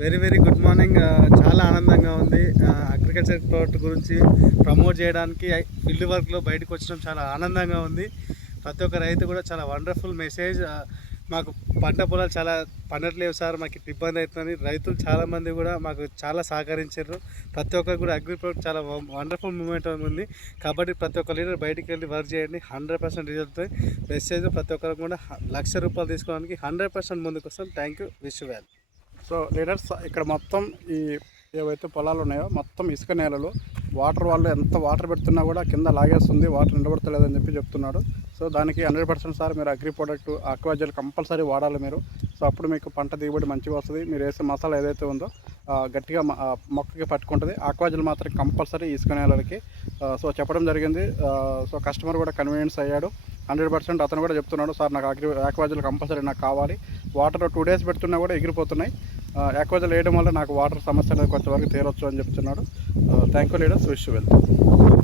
Very very good morning. చాలా ఆనందంగా ఉంది. అగ్రికల్చర్ ప్రోడక్ట్ గురించి ప్రమోట్ చేయడానికి ఫీల్డ్ వర్క్లో బయటకు వచ్చడం చాలా ఆనందంగా ఉంది. ప్రతి ఒక్క రైతు కూడా చాలా వండర్ఫుల్ మెసేజ్. మాకు పంట పొలాలు చాలా పండట్లేవు సార్, మాకు ఇబ్బంది అవుతుందని రైతులు చాలామంది కూడా మాకు చాలా సహకరించారు. ప్రతి ఒక్కరు కూడా అగ్రి ప్రోడక్ట్ చాలా వండర్ఫుల్ మూమెంట్ ఉంది. కాబట్టి ప్రతి ఒక్క లీడర్ బయటికి వెళ్ళి వర్క్ చేయండి. 100% రిజల్ట్ మెసేజ్. ప్రతి ఒక్కరు కూడా ₹1,00,000 తీసుకోవడానికి 100% ముందుకు వస్తాం. Thank you. Wish you well. So leaders, ఇక్కడ మొత్తం ఈ ఏవైతే పొలాలు ఉన్నాయో మొత్తం ఇసుక నేలలు. వాటర్ వాళ్ళు ఎంత వాటర్ పెడుతున్నా కూడా కింద లాగేస్తుంది, వాటర్ నిలబడతలేదని చెప్పి చెప్తున్నాడు. సో దానికి 100% సార్ మీరు అగ్రి ప్రోడక్ట్ ఆక్వాజెల్ కంపల్సరీ వాడాలి మీరు. సో అప్పుడు మీకు పంట దిగుబడి మంచిగా వస్తుంది. మీరు వేసే మసాలా ఏదైతే ఉందో గట్టిగా మొక్కకి పట్టుకుంటుంది. ఆక్వాజెల్ మాత్రం కంపల్సరీ ఇసుక నేలలకి సో చెప్పడం జరిగింది. సో కస్టమర్ కూడా కన్వీనియన్స్ అయ్యాడు. 100% అతను కూడా చెప్తున్నాడు, సార్ నాకు ఆక్వాజెల్ కంపల్సరీ నాకు కావాలి. వాటర్ 2 days పెడుతున్నా కూడా ఎగిరిపోతున్నాయి. ఆక్వాజెల్ వేయడం వల్ల నాకు వాటర్ సమస్య అనేది కొంతవరకు తీరొచ్చు అని చెప్తున్నాడు. Thank you leaders. Wish you well.